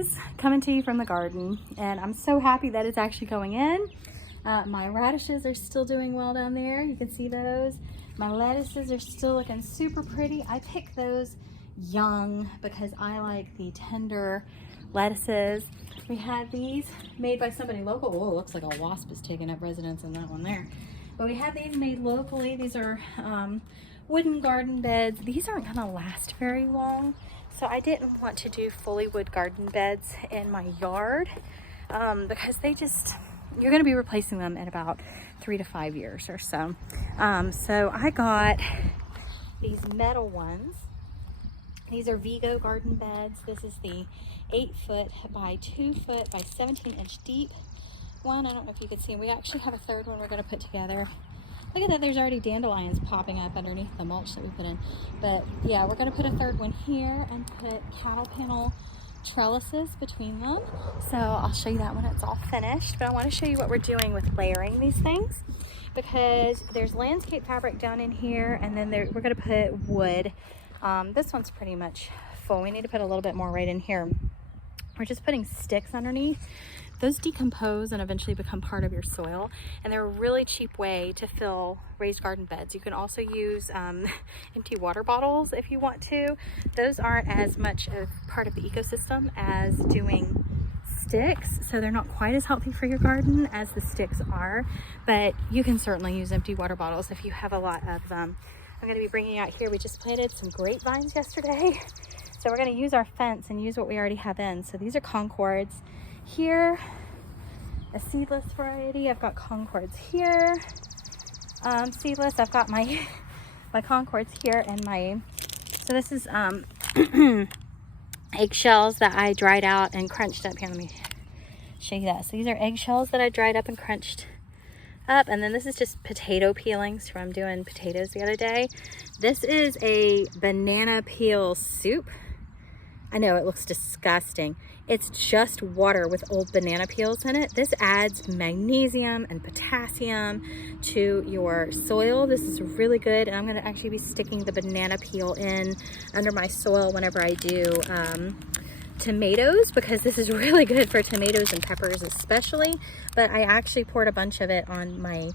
Grace coming to you from the garden, and I'm so happy that it's actually going in. My radishes are still doing well down there. You can see those. My lettuces are still looking super pretty. I pick those young because I like the tender lettuces. We had these made by somebody local. Oh, it looks like a wasp is taking up residence in that one there. But we had these made locally. These are wooden garden beds. These aren't gonna last very long, so I didn't want to do fully wood garden beds in my yard because you're gonna be replacing them in about 3 to 5 years or so. So I got these metal ones. These are Vigo garden beds. This is the 8-foot by 2-foot by 17-inch deep one. I don't know if you can see. We actually have a third one we're going to put together. Look at that, there's already dandelions popping up underneath the mulch that we put in. But yeah, we're going to put a third one here and put cattle panel trellises between them. So I'll show you that when it's all finished. But I want to show you what we're doing with layering these things, because there's landscape fabric down in here, and then we're going to put wood. This one's pretty much full. We need to put a little bit more right in here. We're just putting sticks underneath. Those decompose and eventually become part of your soil, and they're a really cheap way to fill raised garden beds. You can also use empty water bottles if you want to. Those aren't as much of part of the ecosystem as doing sticks, so they're not quite as healthy for your garden as the sticks are, but you can certainly use empty water bottles if you have a lot of them. I'm going to be bringing out here, we just planted some grapevines yesterday, so we're going to use our fence and use what we already have in. So these are Concords. Here, a seedless variety. I've got Concords here, seedless. I've got my Concords here, and so this is eggshells that I dried out and crunched up. Here, let me show you that. So these are eggshells that I dried up and crunched up, and then this is just potato peelings from doing potatoes the other day. This is a banana peel soup. I know it looks disgusting. It's just water with old banana peels in it. This adds magnesium and potassium to your soil. This is really good, and I'm going to actually be sticking the banana peel in under my soil whenever I do tomatoes, because this is really good for tomatoes and peppers especially. But I actually poured a bunch of it on my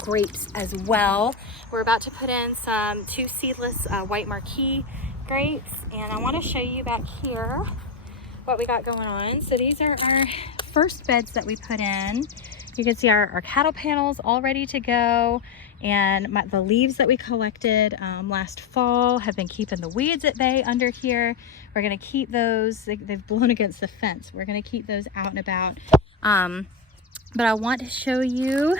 grapes as well. We're about to put in some 2 seedless white marquis grapes, and I want to show you back here what we got going on. So these are our first beds that we put in. You can see our cattle panels all ready to go, and the leaves that we collected last fall have been keeping the weeds at bay under here. We're going to keep those, they've blown against the fence. We're going to keep those out and about. But I want to show you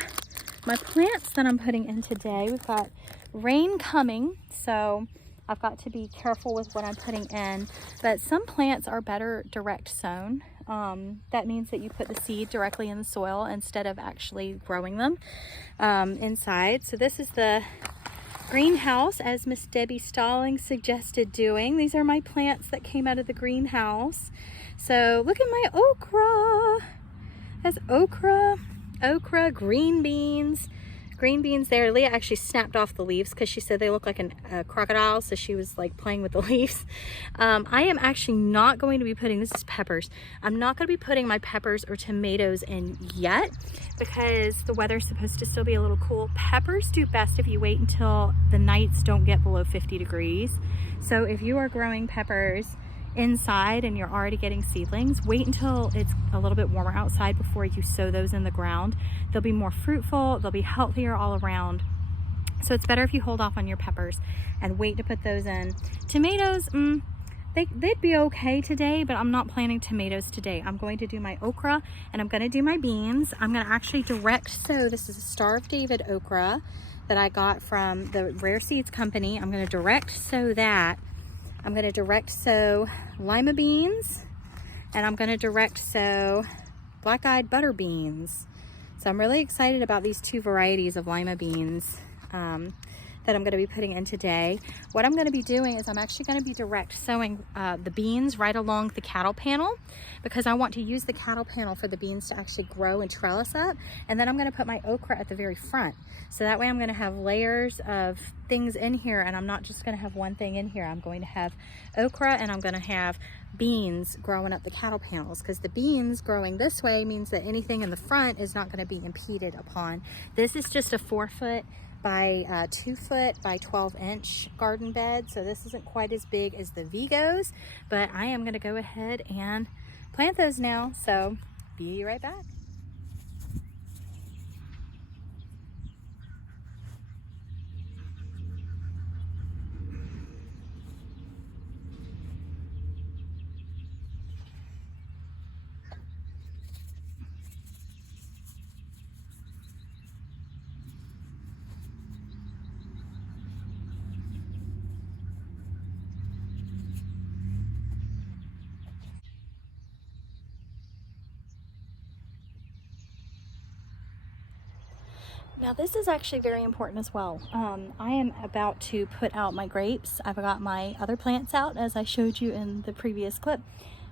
my plants that I'm putting in today. We've got rain coming, so I've got to be careful with what I'm putting in, but some plants are better direct sown. That means that you put the seed directly in the soil instead of actually growing them inside. So this is the greenhouse, as Miss Debbie Stalling suggested doing. These are my plants that came out of the greenhouse. So look at my okra. That's okra, green beans there. Leah actually snapped off the leaves because she said they look like a crocodile, so she was like playing with the leaves. I am actually not going to be putting, this is peppers, I'm not going to be putting my peppers or tomatoes in yet because the weather's supposed to still be a little cool. Peppers do best if you wait until the nights don't get below 50 degrees. So if you are growing peppers inside and you're already getting seedlings, wait until it's a little bit warmer outside before you sow those in the ground. They'll be more fruitful, they'll be healthier all around. So it's better if you hold off on your peppers and wait to put those in. Tomatoes, they'd be okay today, but I'm not planting tomatoes today. I'm going to do my okra and I'm going to do my beans. I'm going to actually direct sow. This is a Star of David okra that I got from the Rare Seeds Company. I'm going to direct sow that. I'm going to direct sow lima beans, and I'm going to direct sow black-eyed butter beans. So I'm really excited about these 2 varieties of lima beans that I'm going to be putting in today. What I'm going to be doing is I'm actually going to be direct sowing the beans right along the cattle panel, because I want to use the cattle panel for the beans to actually grow and trellis up. And then I'm going to put my okra at the very front. So that way I'm going to have layers of things in here, and I'm not just going to have one thing in here. I'm going to have okra, and I'm going to have beans growing up the cattle panels, because the beans growing this way means that anything in the front is not going to be impeded upon. This is just a 4-foot by 2-foot by 12-inch garden bed, so this isn't quite as big as the Vigos, but I am going to go ahead and plant those now, so be right back. Now this is actually very important as well. I am about to put out my grapes. I've got my other plants out as I showed you in the previous clip.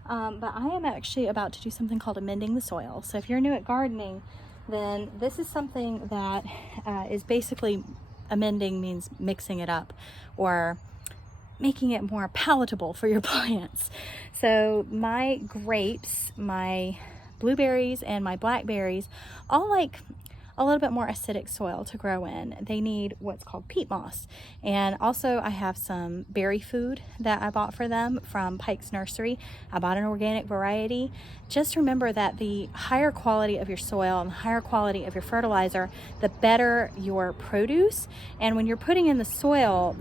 But I am actually about to do something called amending the soil. So if you're new at gardening, then this is something that is basically, amending means mixing it up or making it more palatable for your plants. So my grapes, my blueberries, and my blackberries all like a little bit more acidic soil to grow in. They need what's called peat moss. And also I have some berry food that I bought for them from Pike's Nursery. I bought an organic variety. Just remember that the higher quality of your soil and the higher quality of your fertilizer, the better your produce. And when you're putting in the soil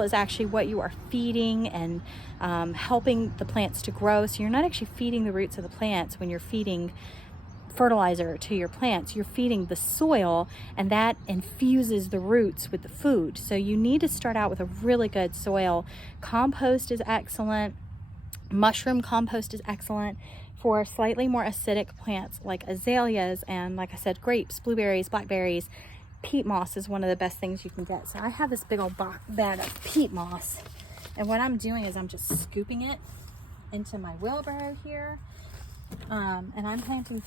is actually what you are feeding and helping the plants to grow. So you're not actually feeding the roots of the plants when you're feeding fertilizer to your plants. You're feeding the soil, and that infuses the roots with the food. So you need to start out with a really good soil. Compost is excellent. Mushroom compost is excellent for slightly more acidic plants like azaleas and, like I said, grapes, blueberries, blackberries. Peat moss is one of the best things you can get. So I have this big old bag of peat moss, and what I'm doing is I'm just scooping it into my wheelbarrow here. And I'm planting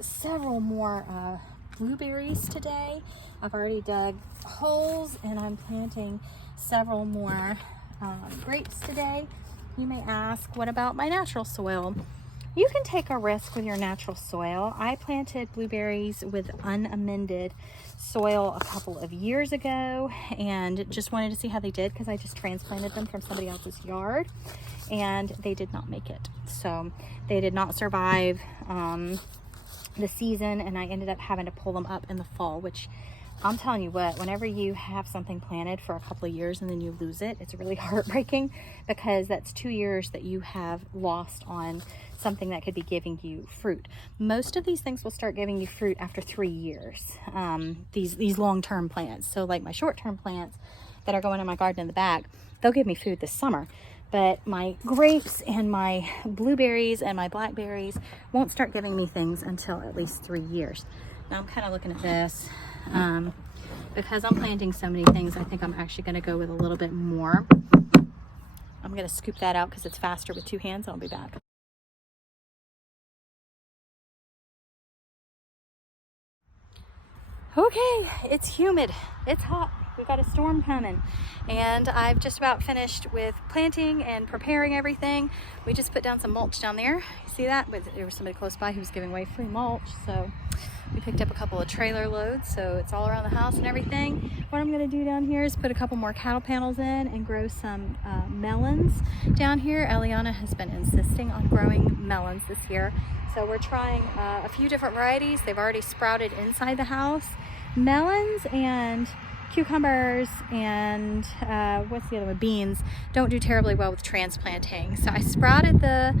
several more blueberries today. I've already dug holes, and I'm planting several more grapes today. You may ask, what about my natural soil? You can take a risk with your natural soil. I planted blueberries with unamended soil a couple of years ago and just wanted to see how they did, because I just transplanted them from somebody else's yard and they did not make it. So they did not survive the season, and I ended up having to pull them up in the fall, which I'm telling you what, whenever you have something planted for a couple of years and then you lose it, it's really heartbreaking, because that's 2 years that you have lost on something that could be giving you fruit. Most of these things will start giving you fruit after 3 years, these long-term plants. So like my short-term plants that are going in my garden in the back, they'll give me food this summer. But my grapes and my blueberries and my blackberries won't start giving me things until at least 3 years. Now I'm kind of looking at this. Because I'm planting so many things, I think I'm actually going to go with a little bit more. I'm going to scoop that out because it's faster with 2 hands. I'll be back. Okay, it's humid, it's hot, we've got a storm coming, and I've just about finished with planting and preparing everything. We just put down some mulch down there. You see that? But there was somebody close by who was giving away free mulch, so we picked up a couple of trailer loads, so it's all around the house and everything. What I'm going to do down here is put a couple more cattle panels in and grow some melons down here. Eliana has been insisting on growing melons this year, so we're trying a few different varieties. They've already sprouted inside the house. Melons and cucumbers and what's the other one? Beans don't do terribly well with transplanting. So I sprouted the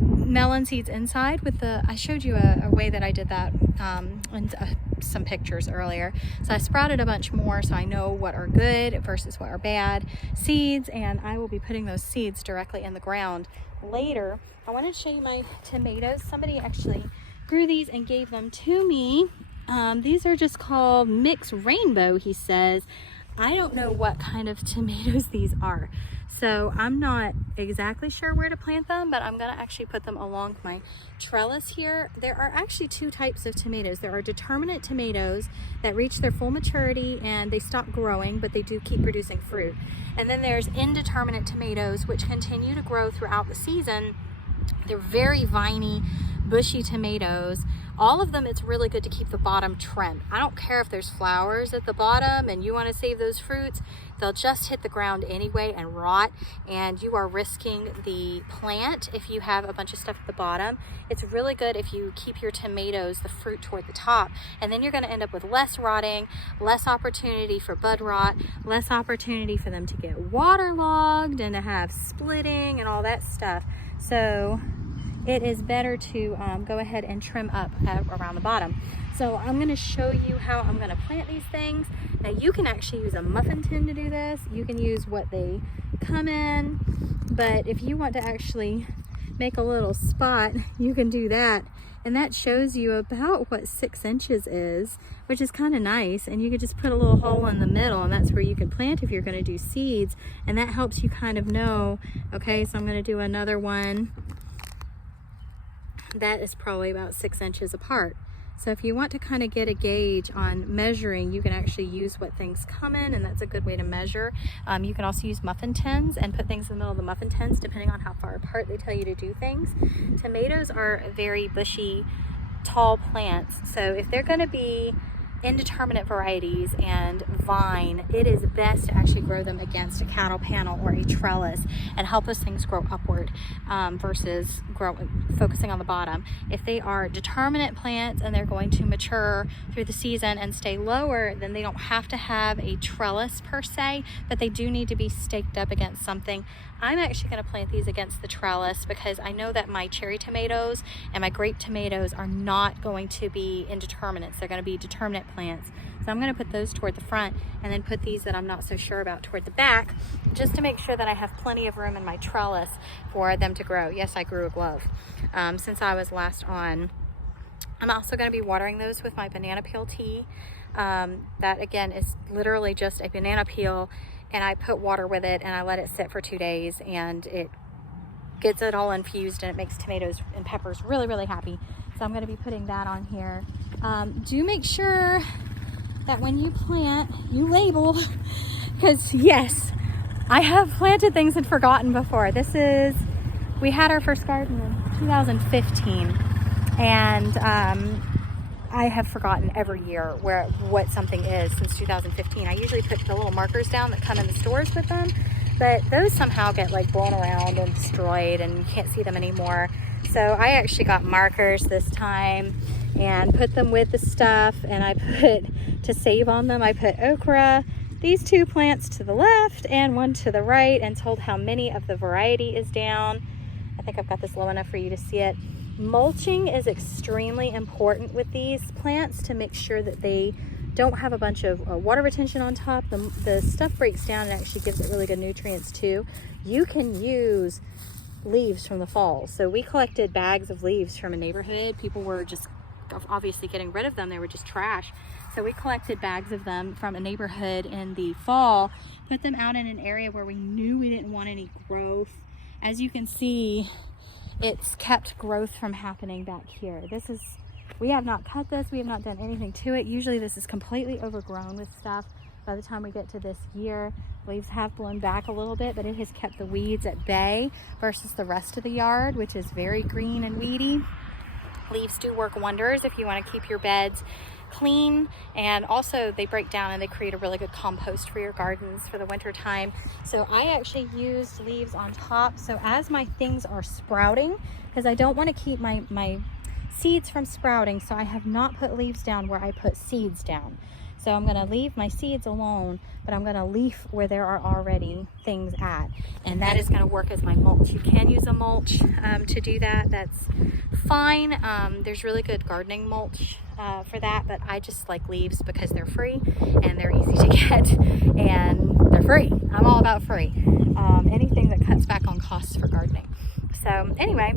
melon seeds inside with I showed you a way that I did that in some pictures earlier. So I sprouted a bunch more so I know what are good versus what are bad seeds, and I will be putting those seeds directly in the ground later. I wanted to show you my tomatoes. Somebody actually grew these and gave them to me. These are just called Mixed Rainbow, he says. I don't know what kind of tomatoes these are. So I'm not exactly sure where to plant them, but I'm gonna actually put them along my trellis here. There are actually two types of tomatoes. There are determinate tomatoes that reach their full maturity and they stop growing, but they do keep producing fruit. And then there's indeterminate tomatoes, which continue to grow throughout the season. They're very viney, bushy tomatoes. All of them, it's really good to keep the bottom trimmed. I don't care if there's flowers at the bottom and you want to save those fruits, they'll just hit the ground anyway and rot, and you are risking the plant if you have a bunch of stuff at the bottom. It's really good if you keep your tomatoes, the fruit, toward the top, and then you're going to end up with less rotting, less opportunity for bud rot, less opportunity for them to get waterlogged and to have splitting and all that stuff. So it is better to go ahead and trim up around the bottom. So I'm going to show you how I'm going to plant these things. Now you can actually use a muffin tin to do this. You can use what they come in, but if you want to actually make a little spot, you can do that. And that shows you about what 6 inches is, which is kind of nice. And you could just put a little hole in the middle, and that's where you can plant if you're going to do seeds. And that helps you kind of know, okay, so I'm going to do another one that is probably about 6 inches apart. So if you want to kind of get a gauge on measuring, you can actually use what things come in, and that's a good way to measure. You can also use muffin tins and put things in the middle of the muffin tins depending on how far apart they tell you to do things. Tomatoes are very bushy, tall plants, so if they're going to be indeterminate varieties and vine, it is best to actually grow them against a cattle panel or a trellis and help those things grow upward versus focusing on the bottom. If they are determinate plants and they're going to mature through the season and stay lower, then they don't have to have a trellis per se, but they do need to be staked up against something. I'm actually going to plant these against the trellis because I know that my cherry tomatoes and my grape tomatoes are not going to be indeterminates. They're going to be determinate plants. So I'm going to put those toward the front and then put these that I'm not so sure about toward the back, just to make sure that I have plenty of room in my trellis for them to grow. Yes, I grew a glove since I was last on. I'm also going to be watering those with my banana peel tea. That again is literally just a banana peel, and I put water with it and I let it sit for 2 days, and it gets it all infused and it makes tomatoes and peppers really, really happy. So I'm going to be putting that on here. Do make sure that when you plant, you label, because yes, I have planted things and forgotten before. We had our first garden in 2015, and I have forgotten every year what something is since 2015. I usually put the little markers down that come in the stores with them, but those somehow get like blown around and destroyed and you can't see them anymore. So I actually got markers this time and put them with the stuff, and I put, to save on them, I put okra, these 2 plants to the left and 1 to the right, and told how many of the variety is down. I think I've got this low enough for you to see it. Mulching is extremely important with these plants to make sure that they don't have a bunch of water retention on top. The stuff breaks down and actually gives it really good nutrients too. You can use leaves from the fall. So we collected bags of leaves from a neighborhood. People were just obviously getting rid of them. They were just trash. So we collected bags of them from a neighborhood in the fall, put them out in an area where we knew we didn't want any growth. As you can see, it's kept growth from happening back here. We have not cut this, we have not done anything to it. Usually this is completely overgrown with stuff. By the time we get to this year, leaves have blown back a little bit, but it has kept the weeds at bay versus the rest of the yard, which is very green and weedy. Leaves do work wonders if you want to keep your beds clean, and also they break down and they create a really good compost for your gardens for the winter time. So I actually used leaves on top, so as my things are sprouting, because I don't want to keep my seeds from sprouting, so I have not put leaves down where I put seeds down. So I'm going to leave my seeds alone, but I'm going to leaf where there are already things at, and that is going to work as my mulch. You can use a mulch to do that. That's fine. There's really good gardening mulch for that, but I just like leaves because they're free and they're easy to get and they're free. I'm all about free. Anything that cuts back on costs for gardening. So anyway,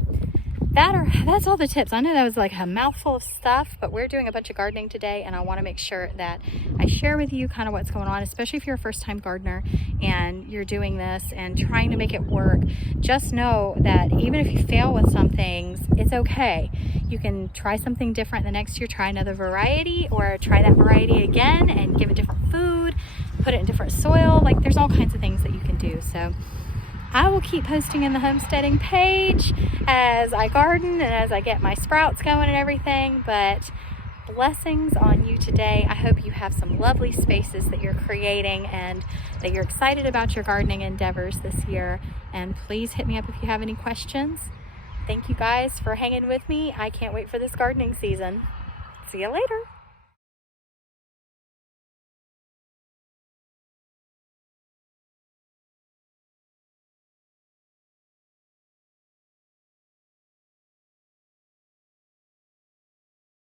that's all the tips. I know that was like a mouthful of stuff, but we're doing a bunch of gardening today, and I want to make sure that I share with you kind of what's going on, especially if you're a first-time gardener and you're doing this and trying to make it work. Just know that even if you fail with some things, it's okay. You can try something different the next year, try another variety, or try that variety again and give it different food, put it in different soil. Like, there's all kinds of things that you can do. So I will keep posting in the homesteading page as I garden and as I get my sprouts going and everything. But blessings on you today. I hope you have some lovely spaces that you're creating and that you're excited about your gardening endeavors this year. And please hit me up if you have any questions. Thank you guys for hanging with me. I can't wait for this gardening season. See you later.